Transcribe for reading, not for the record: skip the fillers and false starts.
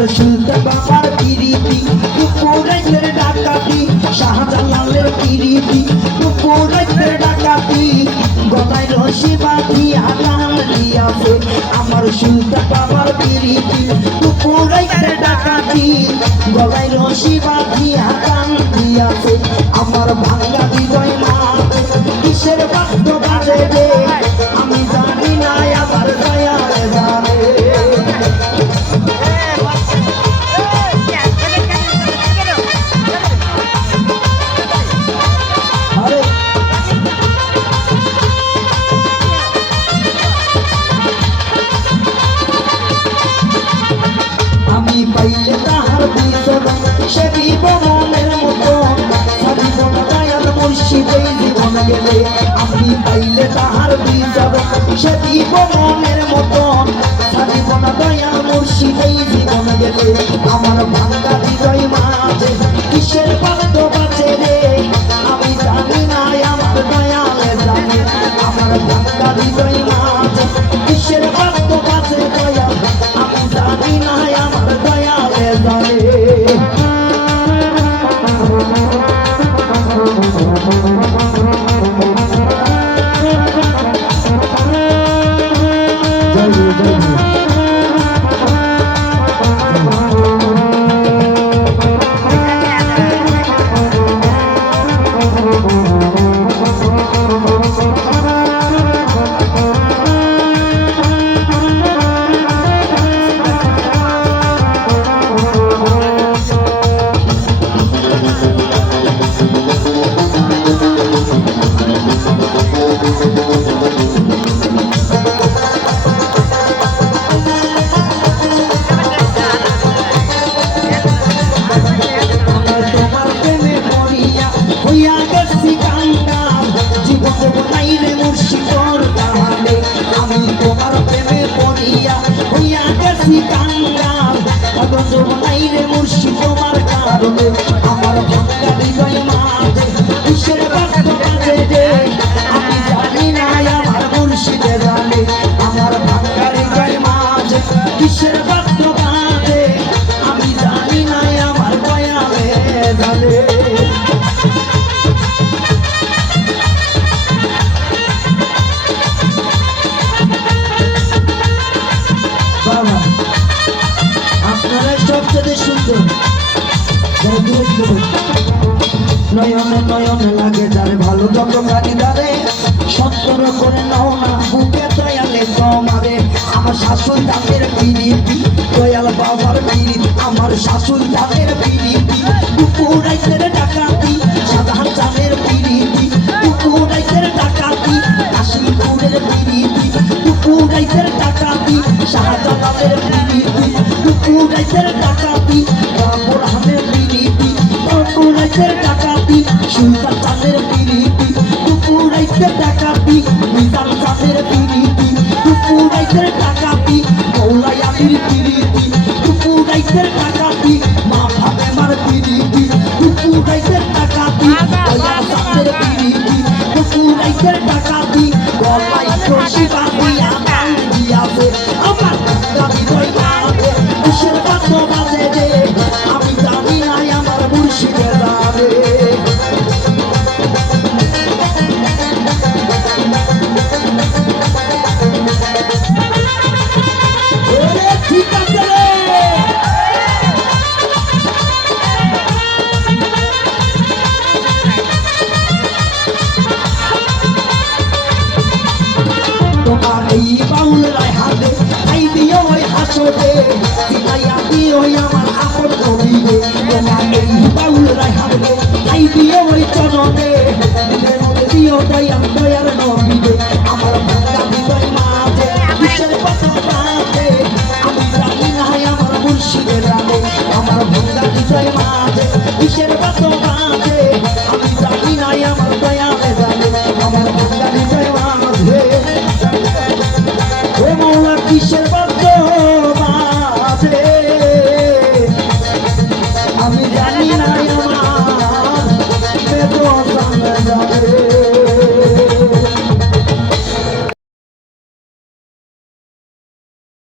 আমার সুলতান বাবার পিরিতি পুরাইতের ডাকাতি শাহজালালের পিরিতি পুরাইতের ডাকাতি গলায় রশি বাঁধিয়া টান দিয়াছে আমার সুলতান বাবার পিরিতি পুরাইতের ডাকাতি গলায় রশি বাঁধিয়া টান দিয়াছে আমার ভাঙ্গা বিজয় মা কিসের বাদ্য বাজে রে আমি জানি না আবার দয়ালে জানে আমি পাইলে তাহার বিচরণ সে বিবনের মতো সারিব না দয়াল মুর্শিদের জীবন গেলে আমি পাইলে তাহার বিচরণ সে বিবনের মতো সারিব না দয়াল মুর্শিদের জীবন গেলে আমার ভাঙ্গা হৃদয় মাঝে কিসের বাদ্য বাজে রে আমি জানি না আমার দয়ালে জানে আমার ভাঙ্গা হৃদয় মাঝে কিসের বাদ্য বাজে দয়াল আমি জানি না আমার দয়ালে জানে আমার ভাঙ্গা হৃদয় মাঝে কিসের বাদ্য বাজে রে আমি জানি না আমার মুর্শিদে জানে আমার ভাঙ্গা হৃদয় মাঝে কিসের বাদ্য বাজে আমি জানি না আমার দয়ালে জানে বাবা আপনারা সবচেয়ে সুন্দর নয়নে নয়নে লাগে যারে ভালো যত গাড়ি দাঁড়ে সত্তর করে নাও না বুকে দয়ালে তোমারে আমার শাশুর দাঁতের পিরিতি দয়াল বাবার পিরিতি আমার শাশুর দাঁতের পিরিতি পুকুরাইতের ডাকাতি সাধারণ চাঁদের পিরিতি পুকুরাইতের ডাকাতি কাশিমপুরের পিরিতি পুকুরাইতের ডাকাতি শাহজালালের পিরিতি পুকুরাইতের ডাকাতি রামপুরহামের পিরিতি পুকুরাইতের ডাকাতি সুলতান চাঁদের পিরিতি পুকুরাইতের ডাকাতি মিজান চাঁদের পিরিতি পুকুরাইতের ডাকাতি